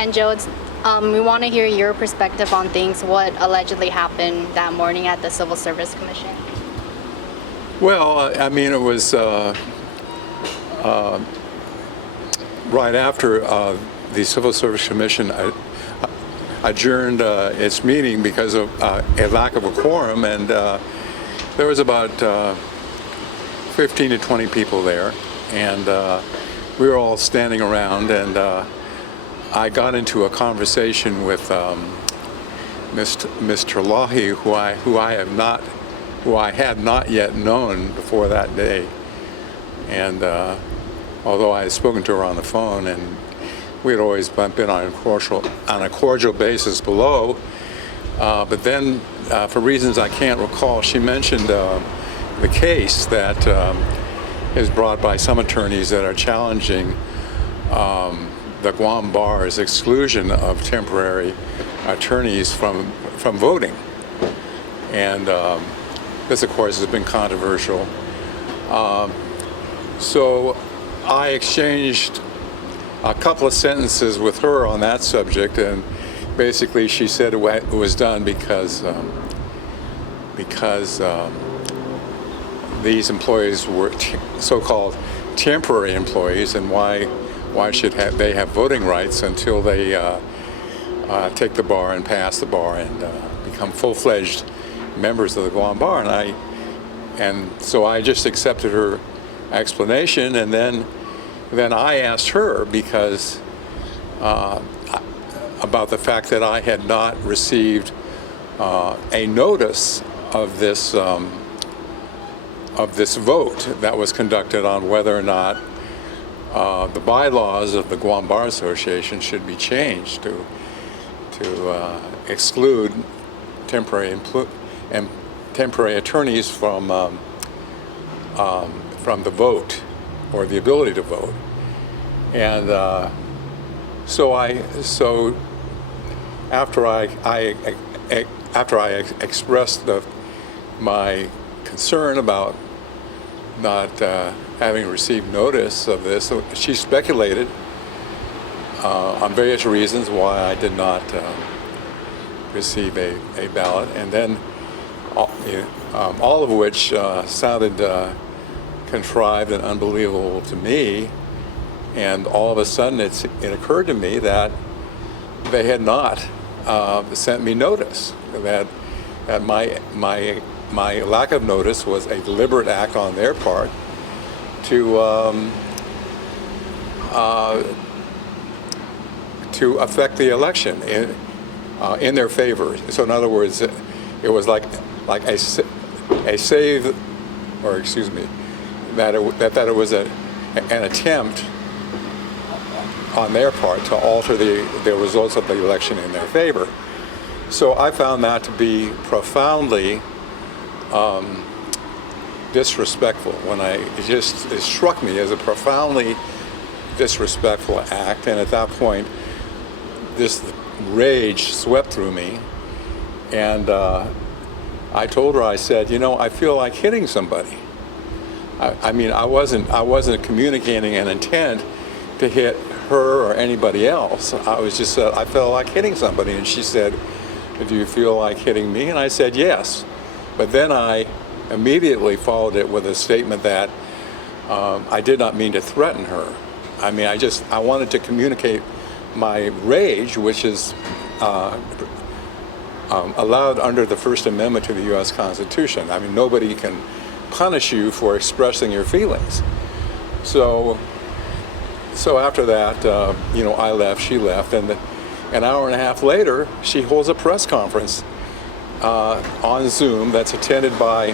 And Joe, we want to hear your perspective on things, what allegedly happened that morning at the Civil Service Commission. Well, I mean, it was right after the Civil Service Commission adjourned its meeting because of a lack of a quorum, and there was about 15 to 20 people there, and we were all standing around, and I got into a conversation with Mr. Lahi, who I had not yet known before that day, and although I had spoken to her on the phone, and we had always been on a cordial basis below, but then for reasons I can't recall, she mentioned the case that is brought by some attorneys that are challenging the Guam Bar's exclusion of temporary attorneys from voting. And this, of course, has been controversial. So I exchanged a couple of sentences with her on that subject, and basically she said it was done because these employees were so-called temporary employees, and why should they have voting rights until they take the bar and pass the bar and become full-fledged members of the Guam Bar. And so I just accepted her explanation, and then I asked her because about the fact that I had not received a notice of this vote that was conducted on whether or not the bylaws of the Guam Bar Association should be changed to exclude temporary attorneys from the vote, or the ability to vote. And so after I expressed my concern about not having received notice of this, she speculated on various reasons why I did not receive a ballot, and then all of which sounded contrived and unbelievable to me. And all of a sudden it occurred to me that they had not sent me notice, that my lack of notice was a deliberate act on their part to affect the election in their favor. So in other words, it was like a save, or excuse me, that it was an attempt on their part to alter the results of the election in their favor. So I found that to be profoundly disrespectful. It struck me as a profoundly disrespectful act, and at that point, this rage swept through me, and I told her, I said, I feel like hitting somebody. I mean, I wasn't communicating an intent to hit her or anybody else. I was just I felt like hitting somebody, and she said, "Do you feel like hitting me?" And I said, "Yes." But then I immediately followed it with a statement that I did not mean to threaten her. I mean, I wanted to communicate my rage, which is allowed under the First Amendment to the U.S. Constitution. I mean, nobody can punish you for expressing your feelings. So after that, I left, she left, and an hour and a half later, she holds a press conference on Zoom that's attended by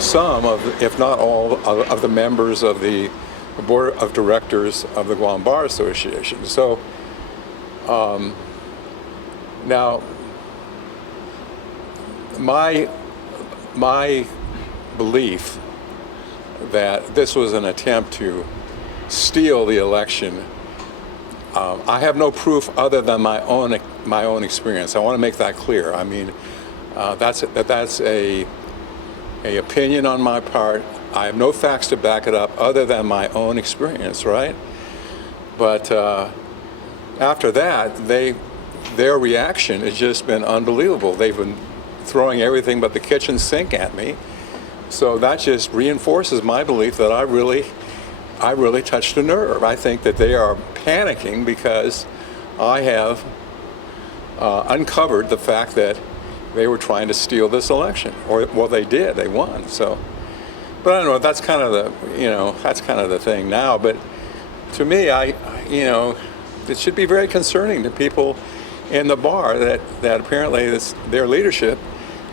some of, if not all, of the members of the board of directors of the Guam Bar Association. So now, my belief that this was an attempt to steal the election, I have no proof other than my own experience. I want to make that clear. I mean, that's a opinion on my part. I have no facts to back it up other than my own experience, right? But after that, their reaction has just been unbelievable. They've been throwing everything but the kitchen sink at me. So that just reinforces my belief that I really touched a nerve. I think that they are panicking because I have uncovered the fact that they were trying to steal this election, or well, they did. They won. So, but I don't know. That's kind of the thing now. But to me, it should be very concerning to people in the bar that apparently their leadership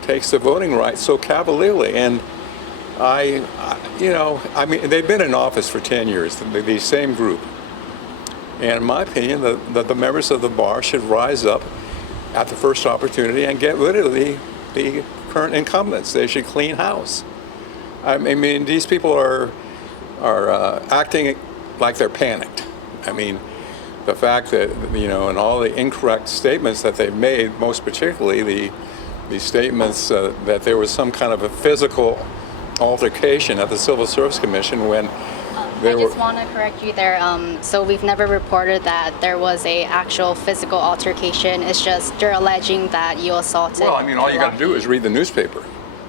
takes the voting rights so cavalierly. And they've been in office for 10 years, the same group. And in my opinion, the members of the bar should rise up at the first opportunity and get rid of the current incumbents. They should clean house. I mean, these people are acting like they're panicked. I mean, the fact that, and all the incorrect statements that they've made, most particularly the statements that there was some kind of a physical altercation at the Civil Service Commission when I just want to correct you there. So we've never reported that there was a actual physical altercation. It's just they're alleging that you assaulted. Well, I mean, all you got to do is read the newspaper.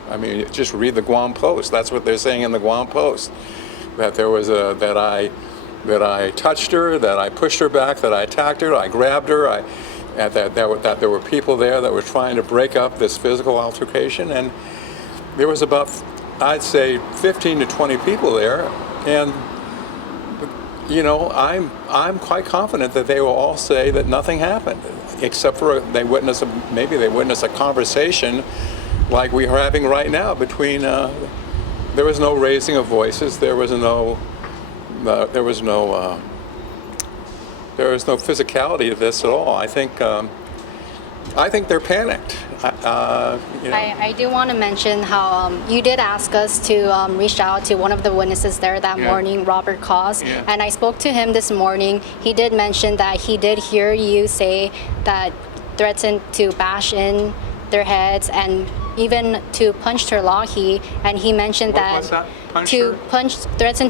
I mean, just read the Guam Post. That's what they're saying in the Guam Post. That there was that I touched her, that I pushed her back, that I attacked her, I grabbed her, that there were people there that were trying to break up this physical altercation, and there was about, I'd say, 15 to 20 people there, and I'm quite confident that they will all say that nothing happened, except for maybe they witnessed a conversation like we are having right now between. There was no raising of voices. There was no physicality of this at all. I think they're panicked. I do want to mention how you did ask us to reach out to one of the witnesses there that morning, Robert Cos, and I spoke to him this morning. He did mention that he did hear you say that threatened to bash in their heads and even to punch Terlahi, and he mentioned threatened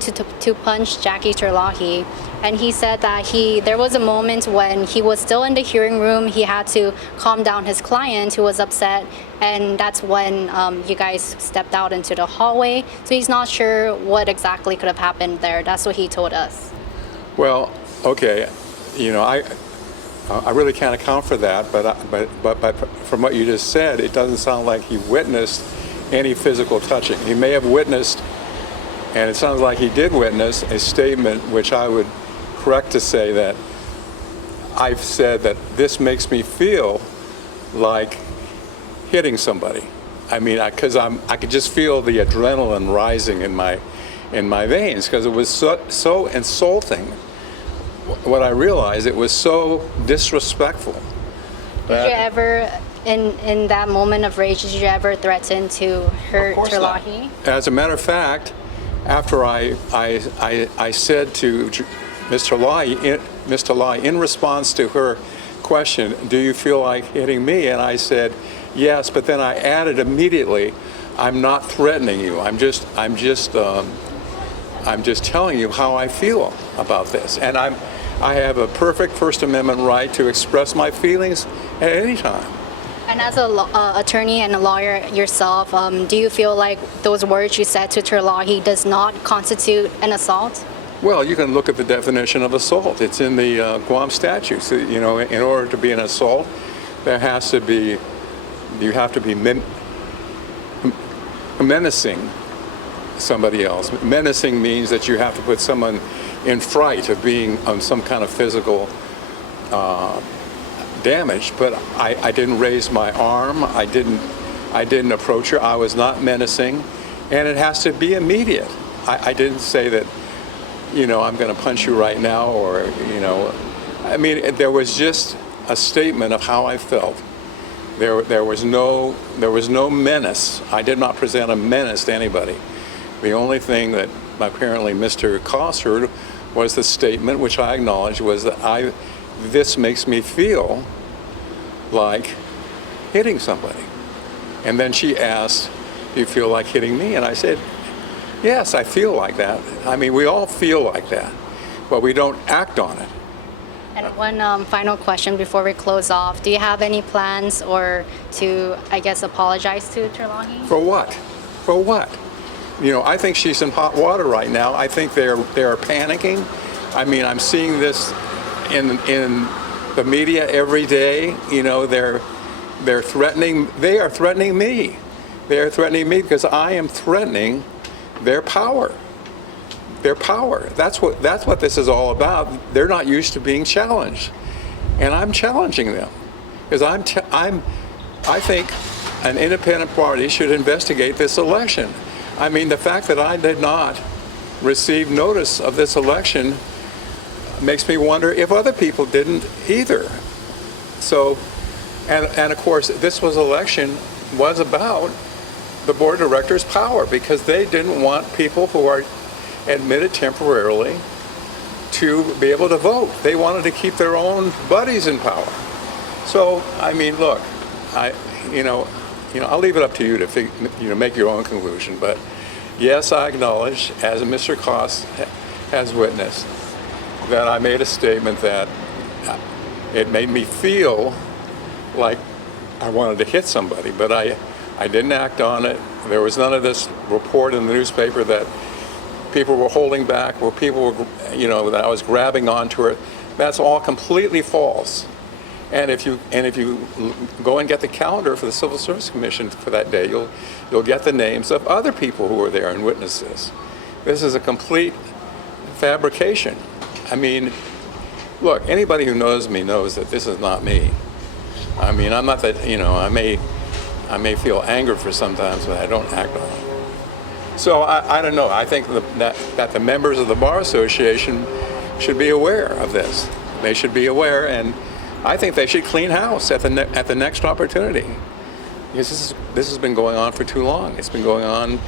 to punch Jackie Terlahi, and he said that there was a moment when he was still in the hearing room. He had to calm down his client who was upset, and that's when you guys stepped out into the hallway. So he's not sure what exactly could have happened there. That's what he told us. Well, okay, I really can't account for that, but from what you just said, it doesn't sound like he witnessed any physical touching. He may have witnessed, and it sounds like he did witness, a statement which I would correct to say that I've said that this makes me feel like hitting somebody. I mean, because I could just feel the adrenaline rising in my veins because it was so insulting. What I realized, it was so disrespectful. Did you ever, in that moment of rage, did you ever threaten to hurt Terlahi? As a matter of fact, after I said to Ms. Terlahi, in response to her question, do you feel like hitting me? And I said, yes, but then I added immediately, I'm not threatening you. I'm just telling you how I feel about this. And I have a perfect First Amendment right to express my feelings at any time. And as an attorney and a lawyer yourself, do you feel like those words you said to Terlahi does not constitute an assault? Well, you can look at the definition of assault. It's in the Guam statutes. In order to be an assault, you have to be menacing somebody else. Menacing means that you have to put someone in fright of being on some kind of physical damage. But I didn't raise my arm. I didn't approach her. I was not menacing, and it has to be immediate. I didn't say that, I'm going to punch you right now, or I mean, there was just a statement of how I felt. There was no menace. I did not present a menace to anybody. The only thing that apparently Mr. Koss heard was the statement, which I acknowledged, was that this makes me feel like hitting somebody. And then she asked, do you feel like hitting me? And I said, yes, I feel like that. I mean, we all feel like that, but we don't act on it. And one final question before we close off. Do you have any plans or to, I guess, apologize to Terlahi? For what? For what? You know, I think she's in hot water right now. I think they're panicking. I mean, I'm seeing this in the media every day. You know, they're threatening. They are threatening me. They are threatening me because I am threatening their power. Their power. That's what this is all about. They're not used to being challenged, and I'm challenging them because I think an independent party should investigate this election. I mean, the fact that I did not receive notice of this election makes me wonder if other people didn't either. So, and of course, this election was about the board of directors' power because they didn't want people who are admitted temporarily to be able to vote. They wanted to keep their own buddies in power. So, I mean, look, I'll leave it up to you to make your own conclusion. But yes, I acknowledge, as Mr. Koss has witnessed, that I made a statement that it made me feel like I wanted to hit somebody, but I didn't act on it. There was none of this report in the newspaper that people were holding back, where people were, that I was grabbing onto her. That's all completely false. And if you go and get the calendar for the Civil Service Commission for that day, you'll get the names of other people who were there and witnessed this. This is a complete fabrication. I mean, look, anybody who knows me knows that this is not me. I mean, I'm not that, I may feel anger for sometimes, but I don't act on it. So I don't know. I think that the members of the Bar Association should be aware of this. They should be aware, and I think they should clean house at the next opportunity. Because this has been going on for too long. It's been going on,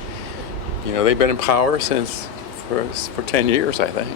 they've been in power for 10 years, I think.